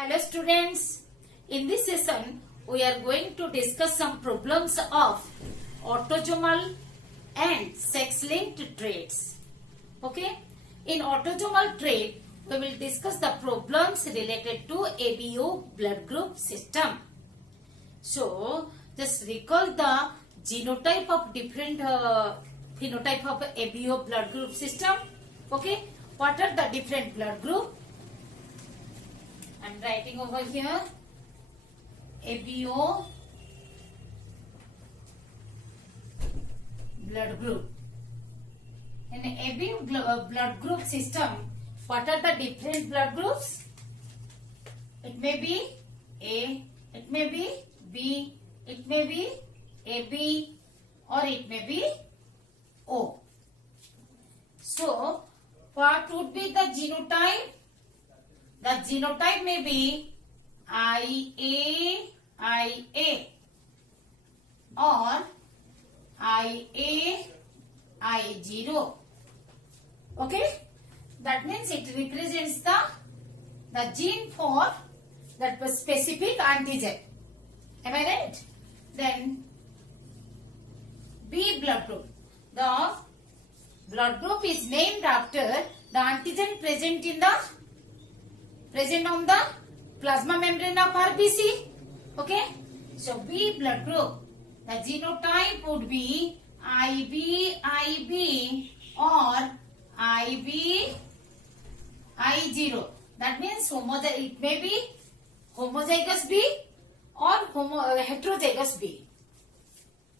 Hello students, in this session we are going to discuss some problems of autosomal and sex-linked traits. Okay, in autosomal trait we will discuss the problems related to ABO blood group system. So just recall the genotype of different phenotype of ABO blood group system. Okay, what are the different blood group? I am writing over here ABO blood group. In ABO blood group system, what are the different blood groups? It may be A, it may be B, it may be AB, or it may be O. So, what would be the genotype? The genotype may be IA, or IA, I0. Okay? That means it represents the gene for that specific antigen. Am I right? Then B blood group. The blood group is named after the antigen present on the plasma membrane of RBC. Okay. So B blood group. The genotype would be IB or IB I0. That means it may be homozygous B or heterozygous B.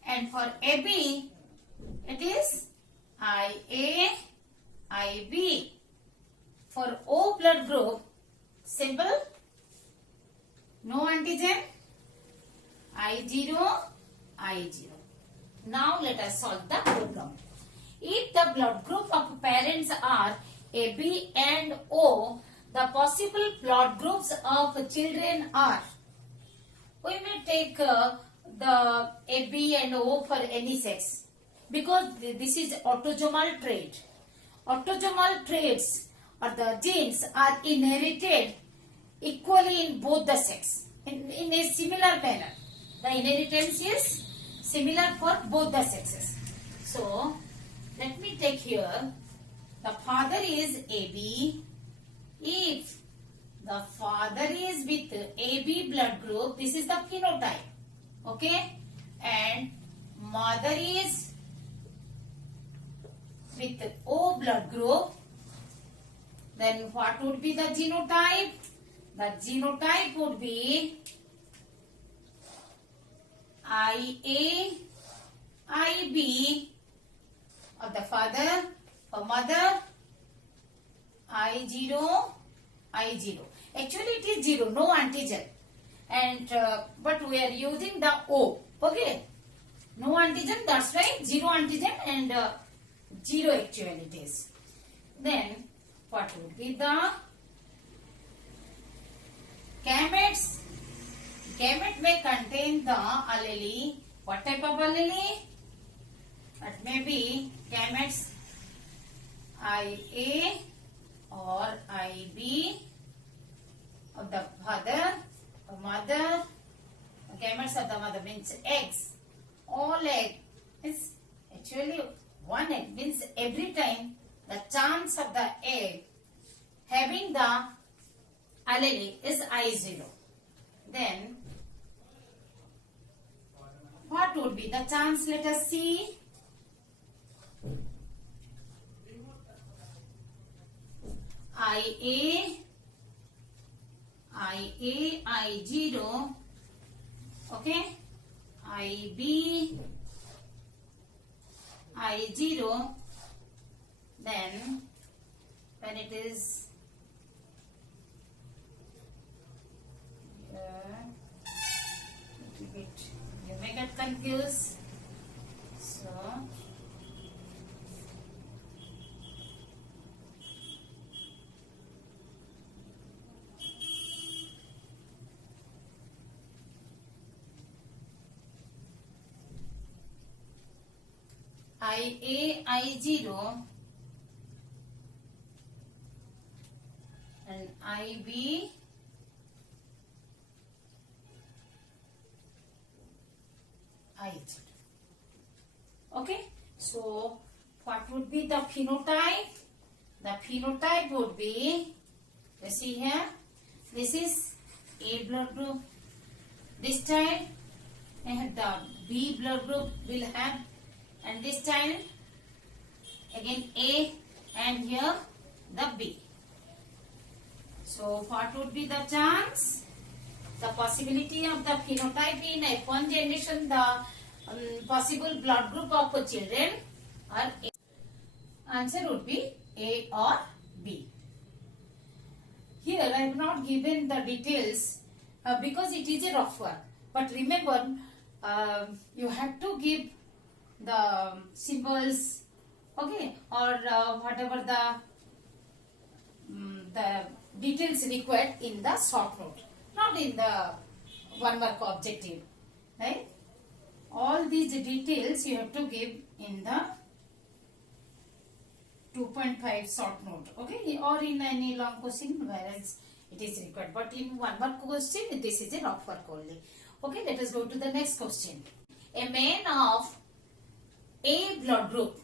And for AB, it is IA, IB. For O blood group, simple, no antigen, I0. Now let us solve the problem. If the blood group of parents are AB and O, the possible blood groups of children are, we may take the AB and O for any sex because this is autosomal trait. Autosomal traits or the genes are inherited equally in both the sex in a similar manner. The inheritance is similar for both the sexes. So, let me take here the father is AB. If the father is with AB blood group, this is the phenotype. Okay? And mother is with O blood group, then what would be the genotype? The genotype would be IA, IB of the father, or mother, I0. Actually it is 0, no antigen. And but we are using the O. Okay. No antigen, that's why 0 antigen and 0 actually it is. Then what would be the gametes? Gamete may contain the allele. What type of allele? That may be gametes IA or IB of the father or mother. Gametes of the mother means eggs. All egg is actually one egg, means every time the chance of the egg having the allele is I0. Then what would be the chance? Let us see. IA, I0. Okay. IB, I0. Then when it is little bit, you may get confused. So IA, I0 and IB, IZ. Okay, so what would be the phenotype? The phenotype would be, let's see here, this is A blood group. This child the B blood group will have, and this child again A, and here the B. So what would be the chance? The possibility of the phenotype in F1 generation, the possible blood group of children are A. Answer would be A or B. Here I have not given the details because it is a rough work. But remember, you have to give the symbols, okay, or whatever the details required in the short note, not in the one mark objective, right? All these details you have to give in the 2.5 short note, okay, or in any long question whereas it is required. But in one mark question, this is a rough work only. Okay, let us go to the next question. A man of A blood group,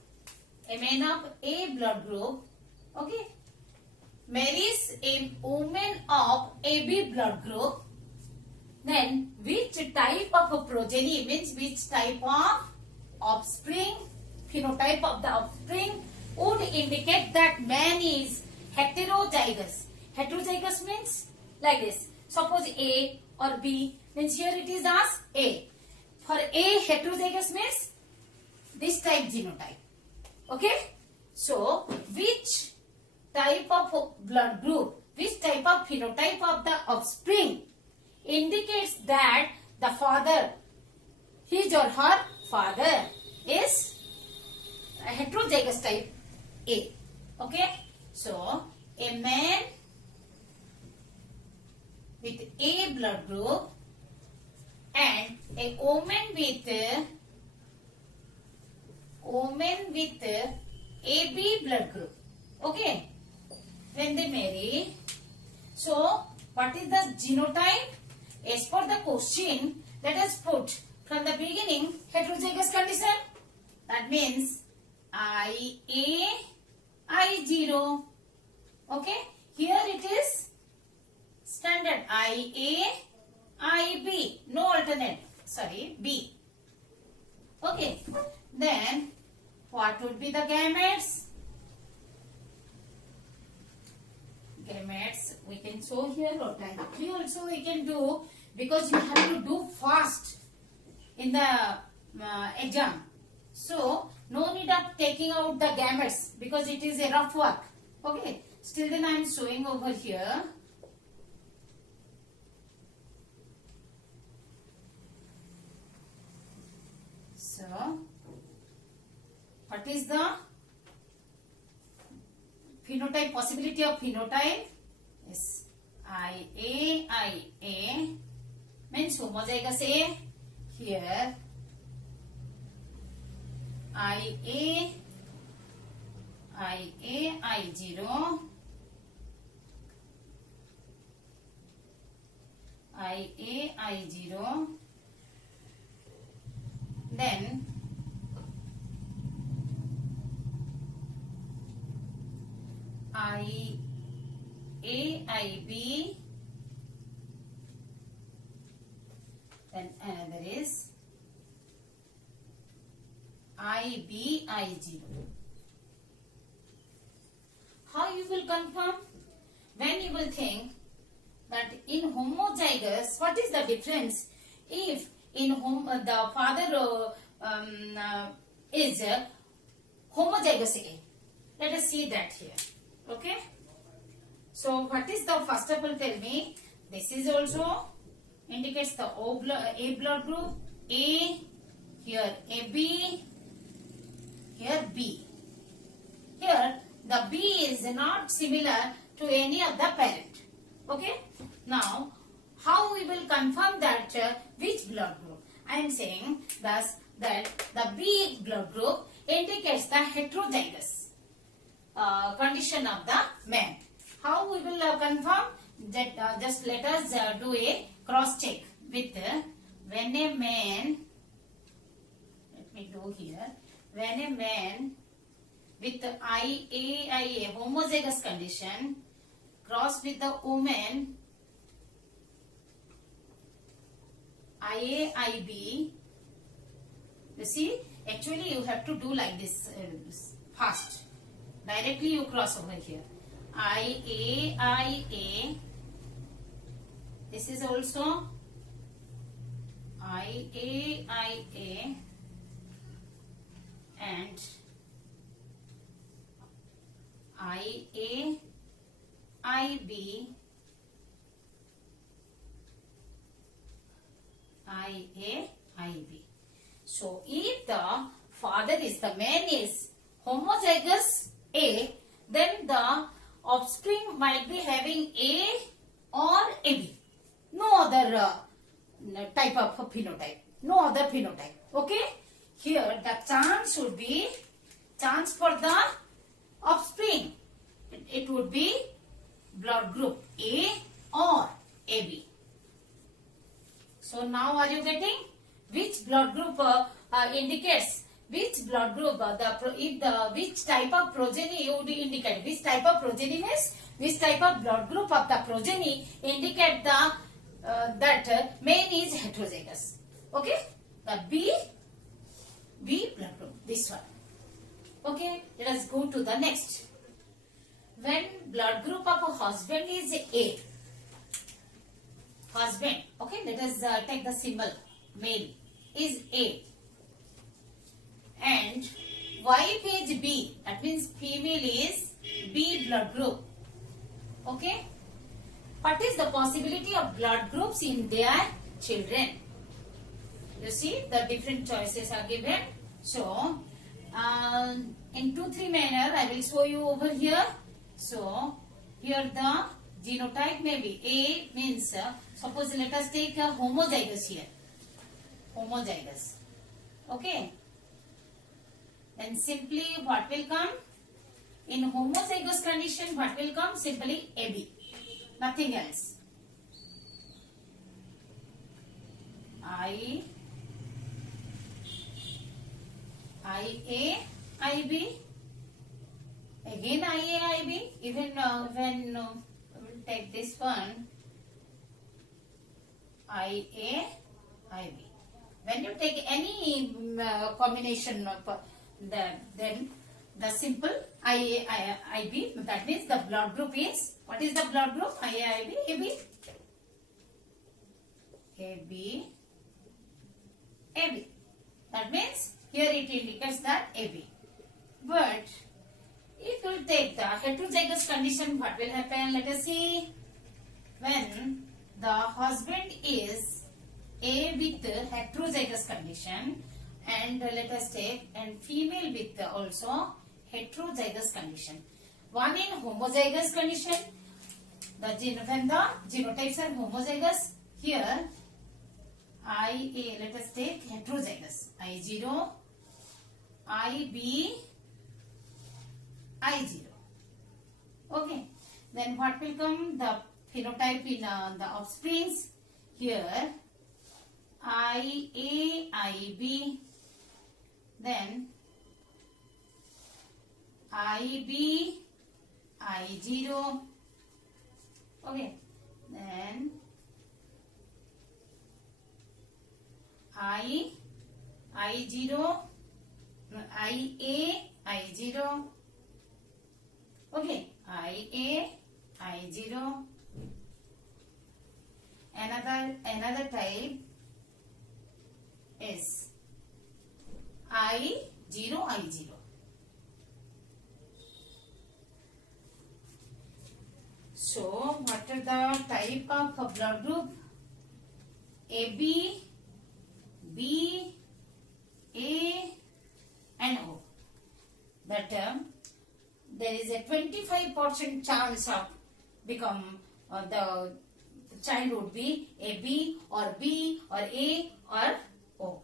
okay, marries a woman of AB blood group, then which type of a progeny, means which type of offspring, phenotype of the offspring would indicate that man is heterozygous. Heterozygous means like this. Suppose A or B, means here it is as A. For A, heterozygous means this type genotype. Okay? So, which type of blood group, which type of phenotype of the offspring indicates that the father, his or her father is a heterozygous type A. Okay? So, a man with A blood group and a woman with AB blood group. Okay? When they marry, so what is the genotype? As per the question, let us put from the beginning heterozygous condition. That means IA, I0. Okay? Here it is standard IA, IB. No alternate. Sorry, B. Okay. Then what would be the gametes? Gametes we can show here or directly also we can do, because you have to do fast in the exam. So no need of taking out the gametes because it is a rough work. Okay. Still then I am showing over here. So what is the phenotype, possibility of phenotype? Is IA means homozygous A. Here IA, I0, IA, I0. Then IA, IB. Then another is IB, I0. How you will confirm? When you will think that in homozygous, what is the difference? If in the father is homozygous A. Let us see that here. Okay. So what is the, first of all tell me, this is also indicates the A blood group, A, here AB, here B. Here the B is not similar to any of the parent. Okay. Now how we will confirm that which blood group? I am saying thus that the B blood group indicates the heterozygous condition of the man. How we will confirm that? Just let us do a cross check with when a man me do here. When a man with IAIA homozygous condition cross with the woman IAIB, you see, actually you have to do like this fast. Directly you cross over here. IAIA. This is also IAIA and IAIB. IAIB. So if the man is homozygous A, then the offspring might be having A or AB. No other type of phenotype. No other phenotype. Okay? Here the chance should be chance for the offspring. It would be blood group A or AB. So now are you getting which blood group indicates which blood group which type of progeny you would indicate, which type of progeny means which type of blood group of the progeny indicate the that male is heterozygous. Okay, the B blood group, this one. Okay, let us go to the next. When blood group of a husband is A, husband, okay, let us take the symbol male is A and wife is B, that means female is B blood group. Okay, what is the possibility of blood groups in their children? You see the different choices are given. So in 2-3 manner I will show you over here. So here the genotype may be A means suppose let us take a homozygous here. Homozygous. Okay. Then simply what will come? In homozygous condition what will come? Simply AB. Nothing else. IAIB. Again IAIB. Even when we'll take this one, IAIB. When you take any combination of then the simple IAIB, that means the blood group is, what is the blood group? IAIB, AB. That means here it indicates that AB. But if you take the heterozygous condition, what will happen? Let us see. When the husband is A with heterozygous condition and let us take and female with also heterozygous condition. One in homozygous condition, when the genotypes are homozygous, here IA, let us take heterozygous, I0, IB, I0. Okay, then what will come? The phenotype in the offsprings. Here IA, IB, then IB, I0. Okay, then I0, IA, I0. Okay, IA, I0. Another type is I0, I0. So, what are the type of blood group? AB, B, A and O. That there is a 25% chance of become the child would be AB or B or A or O.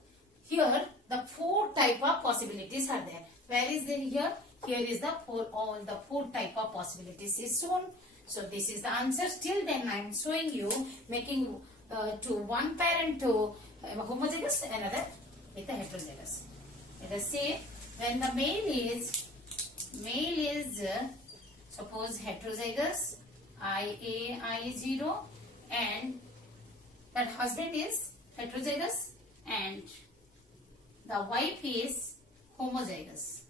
Here the 4 type of possibilities are there. Where is there here? Here is the all the 4 type of possibilities is shown. So this is the answer. Till then I am showing you making to one parent to homozygous, another with the heterozygous. Let us say when the male is suppose heterozygous IA I0 and that husband is heterozygous and the wife is homozygous.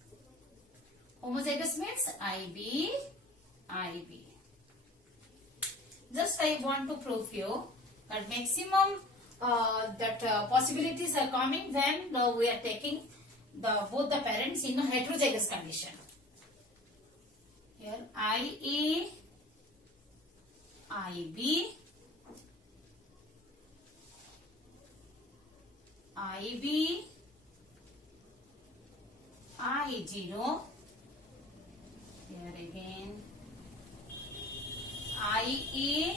Homozygous means IB. Just I want to prove you that maximum possibilities are coming when we are taking both the parents in a heterozygous condition. Here IA, IB, I0. Here again IA,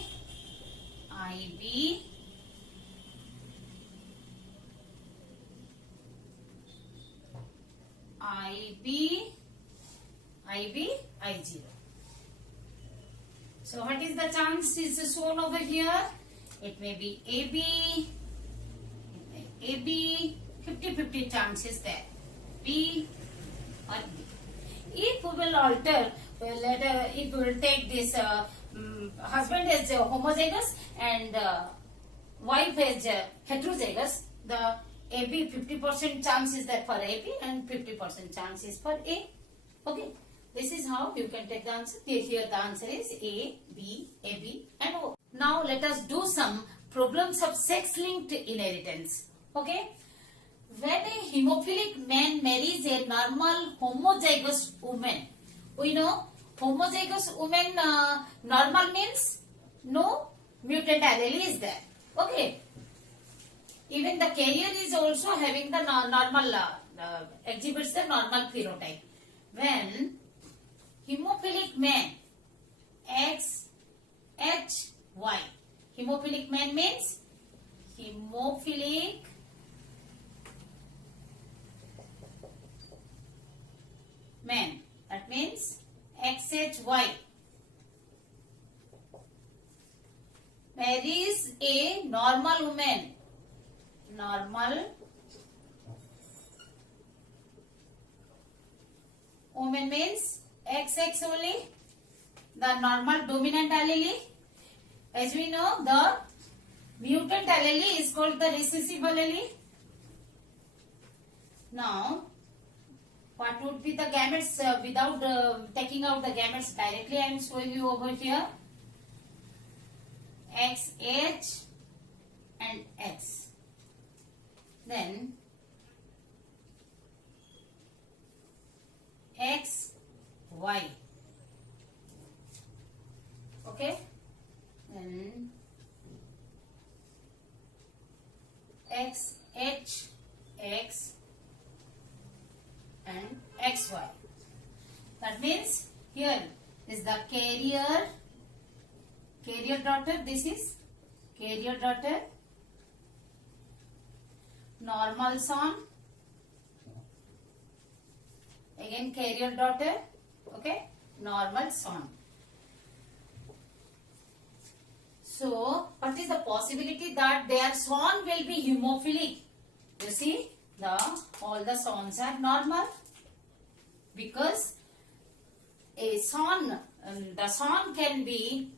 IB, I0. So what is the chance is shown over here? It may be AB, 50-50 chance is there. B or B. If we will alter, if we will take this husband as homozygous and wife as heterozygous, the AB 50% chance is there for AB and 50% chance is for A. Okay, this is how you can take the answer. Here the answer is A, B, AB and O. Now let us do some problems of sex-linked inheritance. Okay. When a hemophilic man marries a normal homozygous woman, we know homozygous woman normal means no mutant allele is there. Okay. Even the carrier is also having the normal, exhibits the normal phenotype. When hemophilic man XHY, hemophilic man means hemophilic man, that means XHY marries a normal woman, means XX only, the normal dominant allele. As we know, the mutant allele is called the recessive allele. Now what would be the gametes without taking out the gametes directly? I am showing you over here. XH and X. Then XY. Okay. Then XH, X and XY. That means here is the carrier daughter. This is carrier daughter, normal son, again carrier daughter, okay, normal son. So what is the possibility that their son will be hemophilic? You see, all the sons are normal because a son, the son can be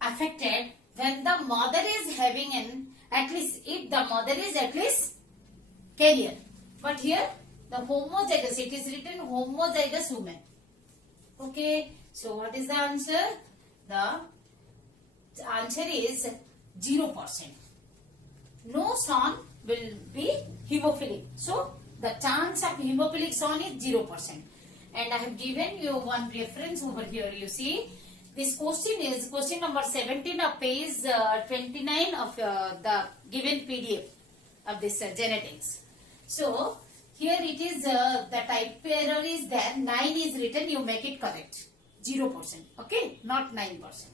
affected when the mother is having if the mother is at least carrier. But here the homozygous, it is written homozygous woman. Okay, so what is the answer? The answer is 0%. No son will be hemophilic. So the chance of hemophilic son is 0%. And I have given you one reference over here. You see, this question is question number 17 of page 29 of the given PDF of this genetics. So here it is the type error is there, 9 is written, you make it correct, 0%, okay, not 9%.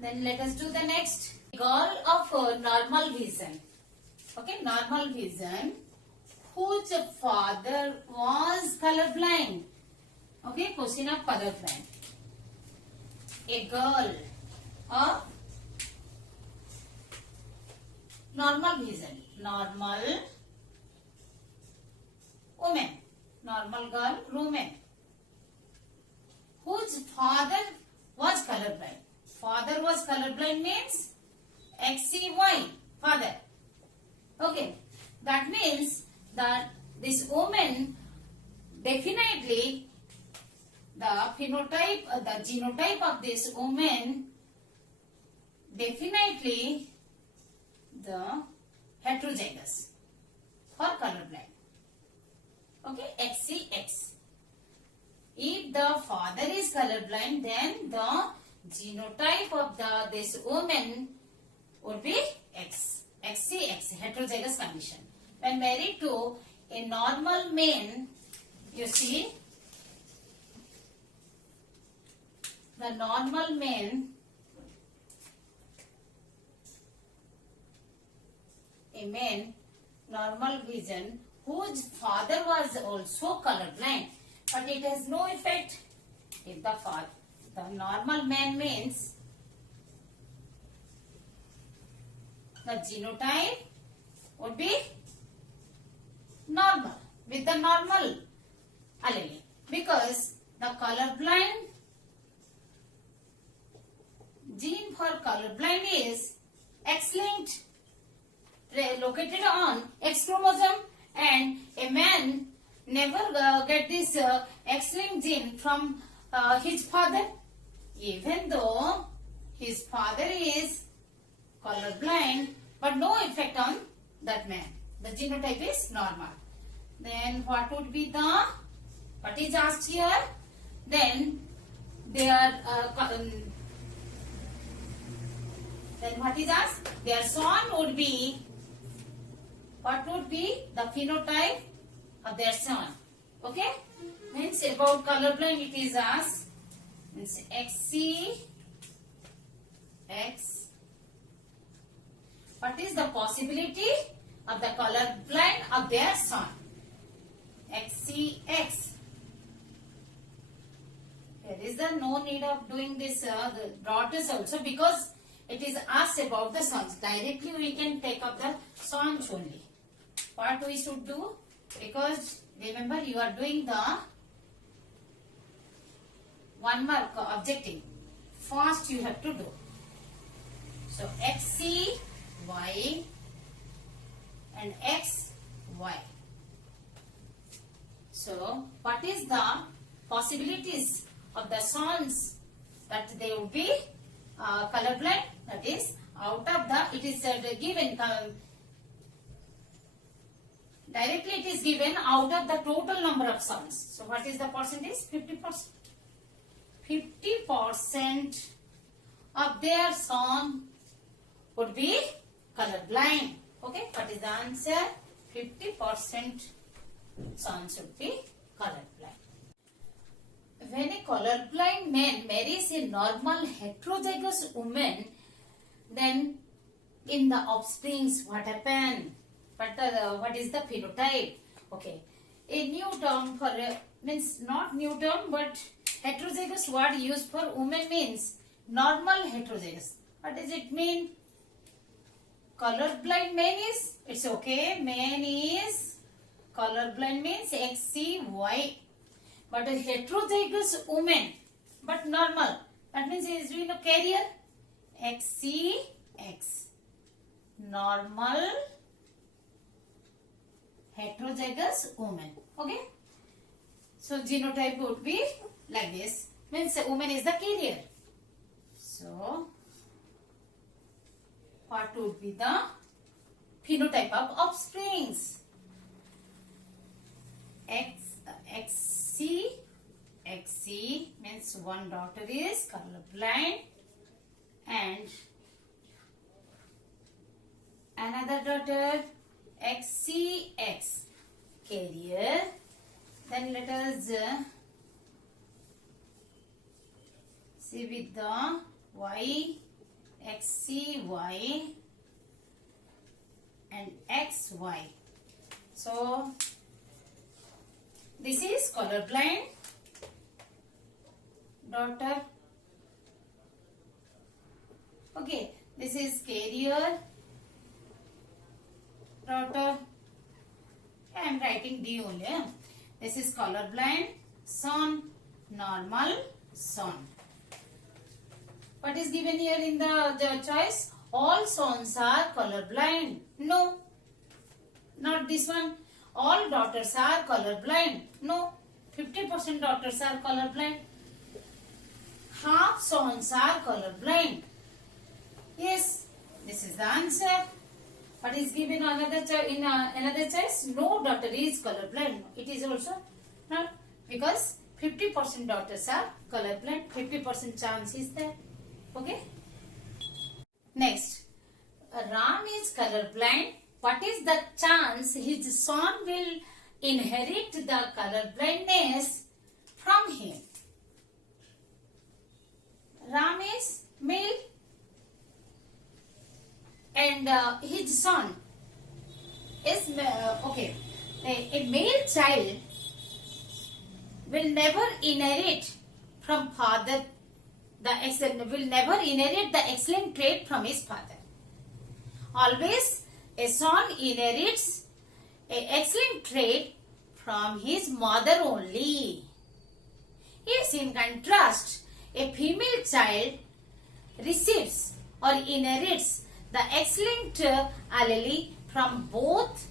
Then let us do the next. Girl of normal vision, okay, normal vision, whose father was colorblind, okay, question of colorblind. A girl of normal vision, normal woman, normal girl, woman, whose father was colorblind. Father was colorblind means XCY, father. Okay, that means that this woman definitely the phenotype, the genotype of this woman definitely the heterozygous for colorblind. Okay, XX. If the father is colorblind, then the genotype of this woman would be X. XCX, heterozygous condition. When married to a normal man, you see, the normal man, a man, normal vision, whose father was also colorblind, but it has no effect if the father, the normal man means the genotype would be normal with the normal allele, because the colorblind gene for colorblind is X-linked, located on X chromosome, and a man never get this X-linked gene from his father, even though his father is colorblind, but no effect on that man. The genotype is normal. Then what would be the, what is asked here? Then their then what is asked? Their son would be, what would be the phenotype of their son? Okay, means about colorblind it is asked, means XCX. What is the possibility of the colorblind of their son? XCX. There is no need of doing this daughters also, because it is asked about the sons. Directly we can take up the sons only. What we should do? Because remember you are doing the 1 mark objective. Fast you have to do. So XCY and XY. So what is the possibilities of the sons that they would be colorblind? That is, out of the, it is given, directly it is given out of the total number of sons. So what is the percentage? 50%. 50% of their son would be colorblind. Okay, what is the answer? 50% sons would be colorblind. When a colorblind man marries a normal heterozygous woman, then in the offsprings what happen? What is the phenotype? Okay, a new term for means not new term, but heterozygous word used for woman means normal heterozygous. What does it mean? Colorblind man is, it's okay, man is colorblind means XCY. But a heterozygous woman, but normal, that means he is doing a carrier, XCX. Normal heterozygous woman. Okay. So genotype would be like this. Means a woman is the carrier. So what would be the phenotype of offsprings? XC means one daughter is colorblind and another daughter XCX carrier. Then let us see with the Y, XCY and XY. So this is colorblind daughter. Okay, this is carrier daughter I am writing D only. This is colorblind son, normal son. What is given here in the choice? All sons are colorblind. No, not this one. All daughters are colorblind. No, 50% daughters are colorblind. Half sons are colorblind. Yes, this is the answer. What is given in another choice? No daughter is colorblind. It is also not, because 50% daughters are colorblind. 50% chance is there. Okay. Next, Ram is colorblind. What is the chance his son will inherit the colorblindness from him? Ram is male and his son is okay. A male child will never inherit from father will never inherit the excellent trait from his father. Always a son inherits an excellent trait from his mother only. Yes, in contrast, a female child receives or inherits the excellent allele from both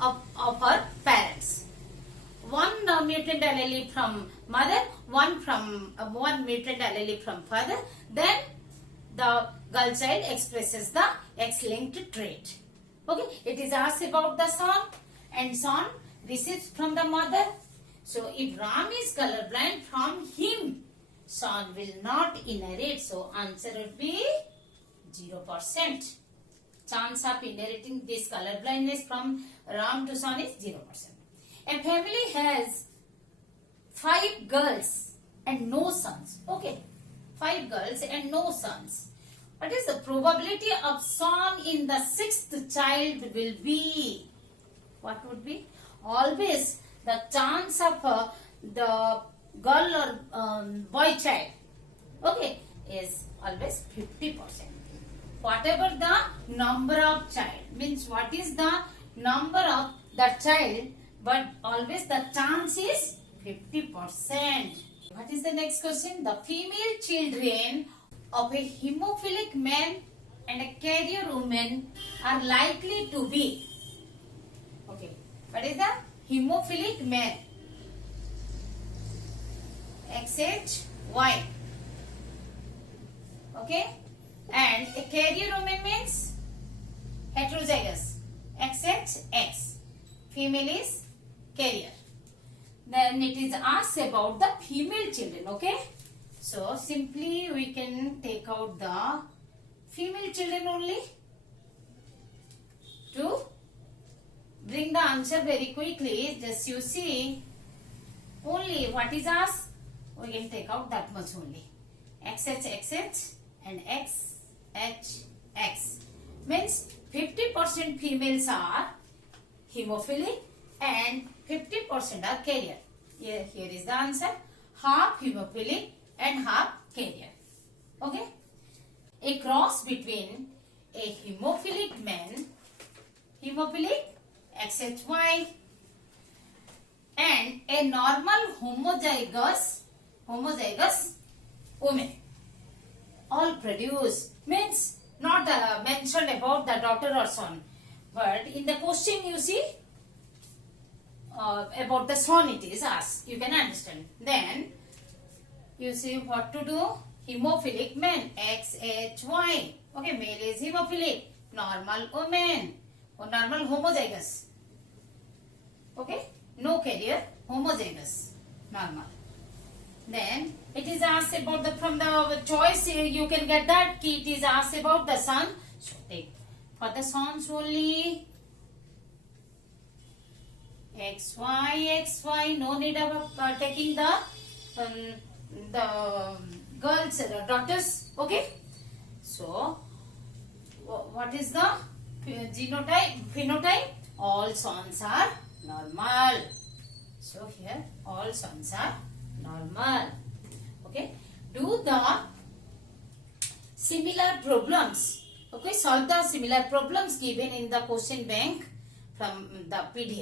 of her parents. One mutant allele from mother, one mutant allele from father. Then the girl child expresses the excellent trait. Okay, it is asked about the son, and son receives from the mother. So if Ram is colorblind, from him son will not inherit. So answer would be 0%. Chance of inheriting this colorblindness from Ram to son is 0%. A family has 5 girls and no sons. Okay, 5 girls and no sons. What is the probability of son in the 6th child will be? What would be? Always the chance of the girl or boy child, okay, is always 50%. Whatever the number of child, means what is the number of the child, but always the chance is 50%. What is the next question? The female children of a hemophilic man and a carrier woman are likely to be. Okay, what is the hemophilic man? XHY. Okay, and a carrier woman means heterozygous. XHX. Female is carrier. Then it is asked about the female children. Okay, so simply we can take out the female children only to bring the answer very quickly. Just you see, only what is asked, we can take out that much only. XHXH and XHX means 50% females are hemophilic and 50% are carrier. Here is the answer. Half hemophilic and half carrier. Okay. A cross between a hemophilic man, hemophilic XHY, and a normal homozygous woman all produce, means not mentioned about the daughter or son, but in the question you see about the son it is asked. You can understand. Then you see what to do. Hemophilic man, XHY. Okay, male is hemophilic, normal woman or normal homozygous. Okay, no carrier, homozygous, normal. Then it is asked about the, from the choice you can get that it is asked about the son. So take for the sons only. XY, no need of taking the girls, daughters. Okay. So what is the phenotype? All sons are normal. So here all sons are normal. Okay. Do the similar problems. Okay. Solve the similar problems given in the question bank from the PDF.